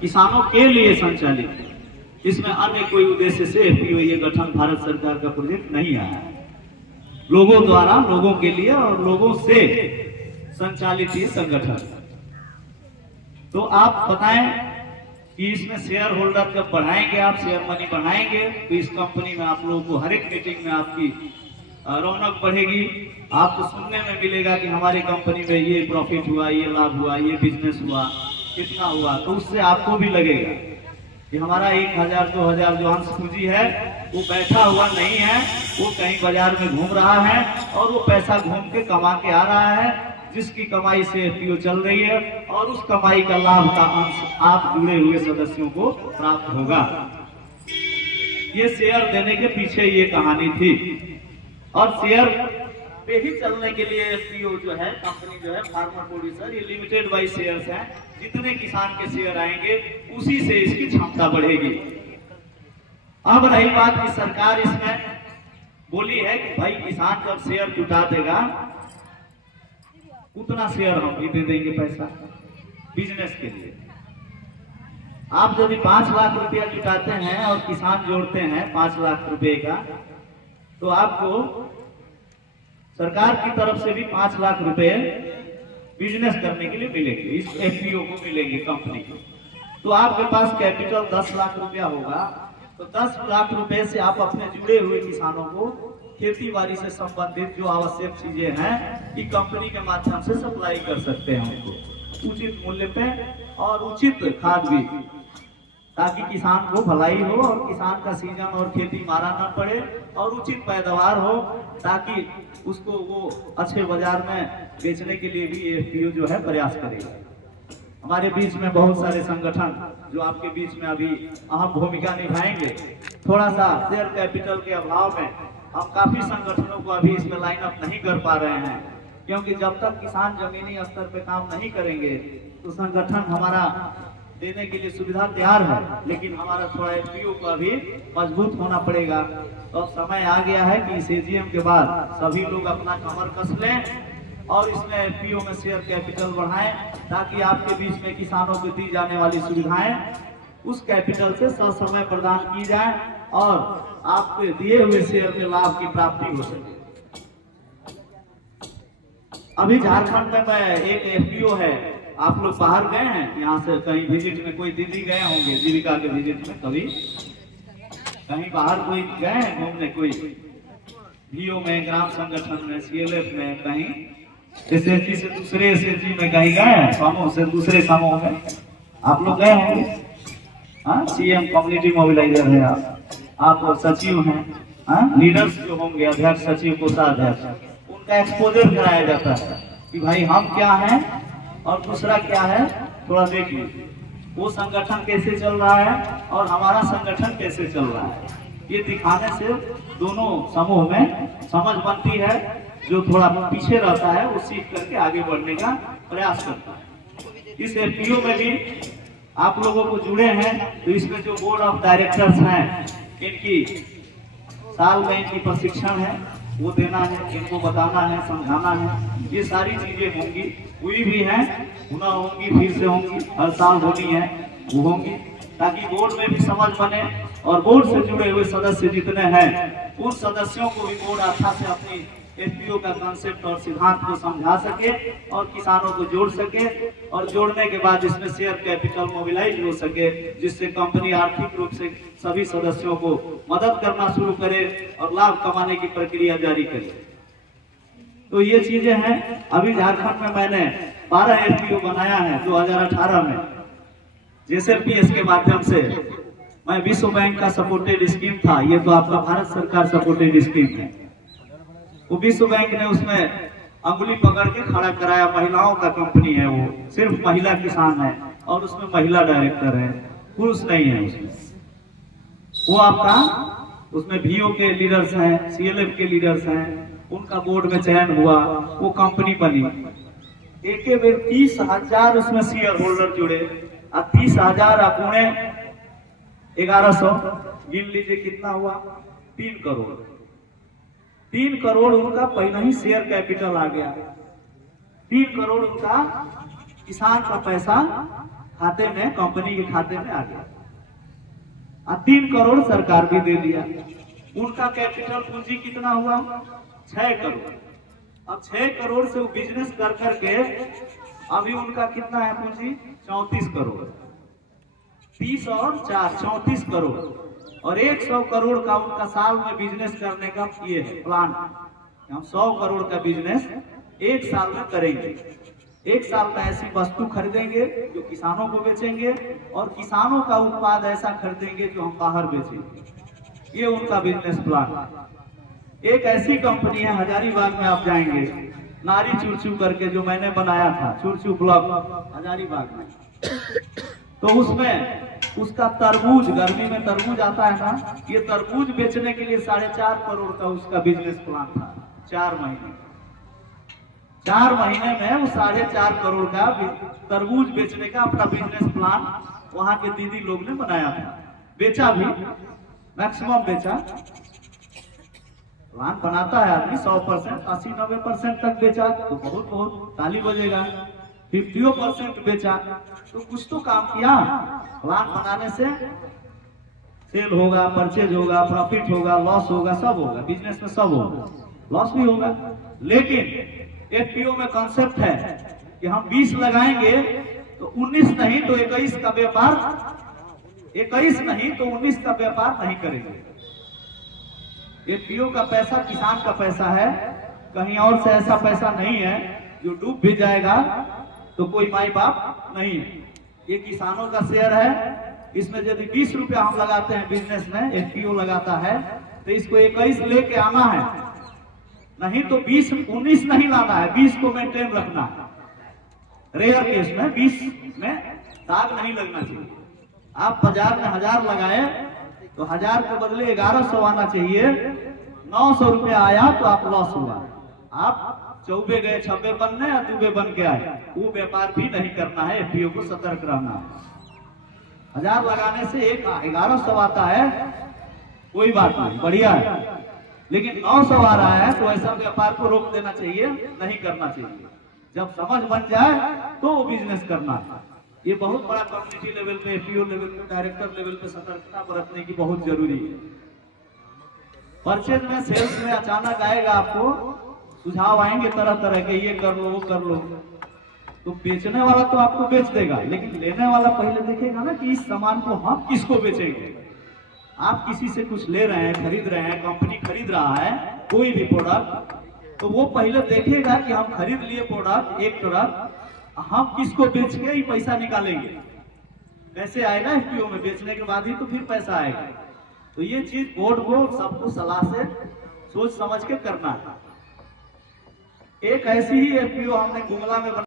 किसानों के लिए संचालित। इसमें अन्य कोई उद्देश्य से एफपीओ ये गठन भारत सरकार का प्रोजेक्ट नहीं आया है। लोगों द्वारा, लोगों के लिए और लोगों से संचालित ये संगठन। तो आप बताएं कि इसमें शेयर होल्डर जब बढ़ाएंगे, आप शेयर मनी बढ़ाएंगे, तो इस कंपनी में आप लोगों को हर एक मीटिंग में आपकी रौनक बढ़ेगी। आपको सुनने में मिलेगा कि हमारी कंपनी में ये प्रॉफिट हुआ, ये लाभ हुआ, ये बिजनेस हुआ, कितना हुआ। तो उससे आपको भी लगेगा कि हमारा 1000 2000 जो अंश पूंजी है वो बैठा हुआ नहीं है, वो कहीं बाजार में घूम रहा है और वो पैसा घूम के कमा के आ रहा है, जिसकी कमाई से एफपीओ चल रही है और उस कमाई का लाभ का अंश आप जुड़े हुए सदस्यों को प्राप्त होगा। ये शेयर देने के पीछे ये कहानी थी। और शेयर पे ही चलने के लिए एफपीओ जो है, कंपनी जो है फार्मर प्रोड्यूसर, ये लिमिटेड बाय शेयर्स हैं। जितने किसान के शेयर आएंगे उसी से इसकी क्षमता बढ़ेगी। अब रही बात कि सरकार इसमें बोली है कि भाई किसान जब शेयर जुटा देगा उतना शेयर हम भी दे देंगे पैसा बिजनेस के लिए। आप यदि 5 लाख रुपया जुटाते हैं और किसान जोड़ते हैं 5 लाख रुपए का, तो आपको सरकार की तरफ से भी 5 लाख रुपए बिजनेस करने के लिए मिलेंगे, इस एफपीओ को मिलेंगे कंपनी को। तो आपके पास कैपिटल 10 लाख रुपया होगा, तो 10 लाख रुपए से आप अपने जुड़े हुए किसानों को खेती बाड़ी से संबंधित जो आवश्यक चीजें हैं कि कंपनी के माध्यम से सप्लाई कर सकते हैं उनको उचित मूल्य पे और उचित खाद भी, ताकि किसान को भलाई हो और किसान का सीजन और खेती मारा न पड़े और उचित पैदावार हो, ताकि उसको वो अच्छे बाजार में बेचने के लिए भी एफपीओ जो है प्रयास करेगा। हमारे बीच में बहुत सारे संगठन जो आपके बीच में अभी अहम भूमिका निभाएंगे। थोड़ा सा शेयर कैपिटल के अभाव में हम काफी संगठनों को अभी इसमें लाइन अप नहीं कर पा रहे हैं, क्योंकि जब तक किसान जमीनी स्तर पे काम नहीं करेंगे तो संगठन हमारा देने के लिए सुविधा तैयार है, लेकिन हमारा थोड़ा एफपीओ को अभी मजबूत होना पड़ेगा। तो समय आ गया है कि इस एजीएम के बाद सभी लोग अपना कमर कस लें और इसमें एफपीओ में शेयर कैपिटल बढ़ाएं, ताकि आपके बीच में किसानों को दी जाने वाली सुविधाएं उस कैपिटल से ससमय प्रदान की जाए और आपके दिए हुए शेयर के लाभ की प्राप्ति हो सके। अभी झारखंड में एक एफपीओ है, आप लोग बाहर गए हैं यहाँ से कहीं विजिट में, कोई दीदी गए होंगे जीविका के विजिट में, कभी कहीं बाहर कोई गए हैं घूमने, कोई वीओ में, ग्राम संगठन में, सीएलएफ में, कहीं एसएचजी से दूसरे एसएचजी में कहीं गए हैं, समूह से दूसरे समूह में आप लोग गए होंगे। हाँ, सीएम कम्युनिटी मोबिलाइजर है आप सचिव हैं, हाँ, लीडर्स जो होंगे, अध्यक्ष, सचिव, कोषाध्यक्ष, उनका एक्सपोजर कराया जाता है कि भाई हम क्या हैं और दूसरा क्या है, थोड़ा देख लीजिए वो संगठन कैसे चल रहा है और हमारा संगठन कैसे चल रहा है। ये दिखाने से दोनों समूह में समझ बनती है, जो थोड़ा पीछे रहता है वो सीख करके आगे बढ़ने का प्रयास करता है। इस एफपीओ में भी आप लोगों को जुड़े हैं, तो इसमें जो बोर्ड ऑफ डायरेक्टर्स हैं, इनकी साल में इनकी प्रशिक्षण है, वो देना है, इनको बताना है, समझाना है, ये सारी चीजें होंगी, हुई भी हैं, होना होंगी, फिर से होंगी, हर साल होनी है, वो होंगी, ताकि बोर्ड में भी समझ बने और बोर्ड से जुड़े हुए सदस्य जितने हैं उन सदस्यों को भी बोर्ड अच्छा से अपनी एफपीओ का कॉन्सेप्ट और सिद्धांत को समझा सके और किसानों को जोड़ सके, और जोड़ने के बाद इसमें शेयर कैपिटल मोबिलाइज हो सके, जिससे कंपनी आर्थिक रूप से सभी सदस्यों को मदद करना शुरू करे और लाभ कमाने की प्रक्रिया जारी करे। तो ये चीजें हैं। अभी झारखंड में मैंने 12 एफपीओ बनाया है 2018 में जेएसएलपीएस के माध्यम से। मैं विश्व बैंक का सपोर्टेड स्कीम था, ये तो आपका भारत सरकार सपोर्टेड स्कीम है, वो विश्व बैंक ने उसमें अंगुली पकड़ के खड़ा कराया। महिलाओं का कंपनी है, वो सिर्फ महिला किसान है और उसमें महिला डायरेक्टर है, पुरुष नहीं है उसमें। वो आपका उसमें वीओ के लीडर्स हैं, सीएलएफ के लीडर्स हैं, उनका बोर्ड में चयन हुआ, वो कंपनी बनी। एक बेर 30,000 उसमें शेयर होल्डर जुड़े, अब 30,000 अपुणे 1100 गिन लीजिए कितना हुआ, 3 करोड़। 3 करोड़ उनका पहले ही शेयर कैपिटल आ गया। 3 करोड़ उनका किसान का पैसा खाते में, कंपनी के खाते में आ गया। 3 करोड़ सरकार भी दे दिया। उनका कैपिटल पूंजी कितना हुआ? 6 करोड़। अब 6 करोड़ से वो बिजनेस कर करके अभी उनका कितना है पूंजी? 34 करोड़। 30 और 4 34 करोड़। और 100 करोड़ का उनका साल में बिजनेस करने का ये है प्लान। हम 100 करोड़ का बिजनेस 1 साल में करेंगे। 1 साल में ऐसी वस्तु खरीदेंगे जो किसानों को बेचेंगे, और किसानों का उत्पाद ऐसा खरीदेंगे जो हम बाहर बेचेंगे। ये उनका बिजनेस प्लान है। एक ऐसी कंपनी है हजारीबाग में, आप जाएंगे, नारी चूरचू करके, जो मैंने बनाया था, चूरचू ब्लॉक हजारीबाग में। तो उसमें उसका तरबूज, गर्मी में तरबूज आता है ना, ये तरबूज बेचने के लिए 4.5 करोड़ का उसका बिजनेस प्लान था। 4 महीने 4 महीने में वो 4.5 करोड़ का तरबूज बेचने का अपना बिजनेस प्लान वहां के दीदी लोग ने बनाया था। बेचा भी, मैक्सिमम बेचा। प्लान बनाता है आदमी 100%, 80-90% तक बेचा तो बहुत ताली बजेगा। 50% बेचा तो कुछ तो काम किया। प्लान बनाने से सेल होगा, परचेज होगा, प्रॉफिट होगा, लॉस होगा, सब होगा। बिजनेस में सब होगा, लॉस भी होगा। लेकिन एफपीओ में कॉन्सेप्ट है कि हम 20 लगाएंगे तो 19 नहीं तो 21 का व्यापार, 21 नहीं तो 19 का व्यापार नहीं करेंगे। एफपीओ का पैसा किसान का पैसा है, कहीं और से ऐसा पैसा नहीं है जो डूब भी जाएगा तो कोई माई बाप नहीं है। ये किसानों का शेयर है। इसमें यदि 20 रुपया हम लगाते हैं बिजनेस में, एफपीओ लगाता है, तो इसको 21 लेके आना है, नहीं तो 19 नहीं लाना है, 20 को मेंटेन रखना है। रेयर केस में 20 में दाग नहीं लगना चाहिए। आप बाजार में 1000 लगाए तो 1000 के बदले 1100 आना चाहिए। 900 रुपया आया तो आप लॉस हुआ। आप चौबे गए छब्बे बनने या दुबे बन के आए, वो व्यापार भी नहीं करना है। एफपीओ को सतर्क रहना है। 1000 लगाने से 1100 आता है, कोई बात नहीं, बढ़िया है। लेकिन 900 आ रहा है तो ऐसा व्यापार को रोक देना चाहिए, नहीं करना चाहिए। जब समझ बन जाए तो वो बिजनेस करना है। ये बहुत बड़ा कम्युनिटी लेवल पे, एफपीओ लेवल पे, डायरेक्टर लेवल पे सतर्कता बरतने की बहुत जरूरी है। परचेज में, सेल्स में अचानक आएगा, आपको सुझाव आएंगे तरह तरह के, ये कर लो, वो कर लो, तो बेचने वाला तो आपको बेच देगा, लेकिन लेने वाला पहले देखेगा ना कि इस सामान को हम किसको बेचेंगे। आप किसी से कुछ ले रहे हैं, खरीद रहे हैं, कंपनी खरीद रहा है कोई भी प्रोडक्ट, तो वो पहले देखेगा कि हम खरीद लिए प्रोडक्ट एक तरफ, हम किसको बेच के ही पैसा निकालेंगे। पैसे आएगा एफपीओ में, बेचने के बाद ही तो फिर पैसा आएगा। तो ये चीज बोर्ड को सबको सलाह से सोच समझ के करना है। एक ऐसी ही एफपीओ हमने गुमला में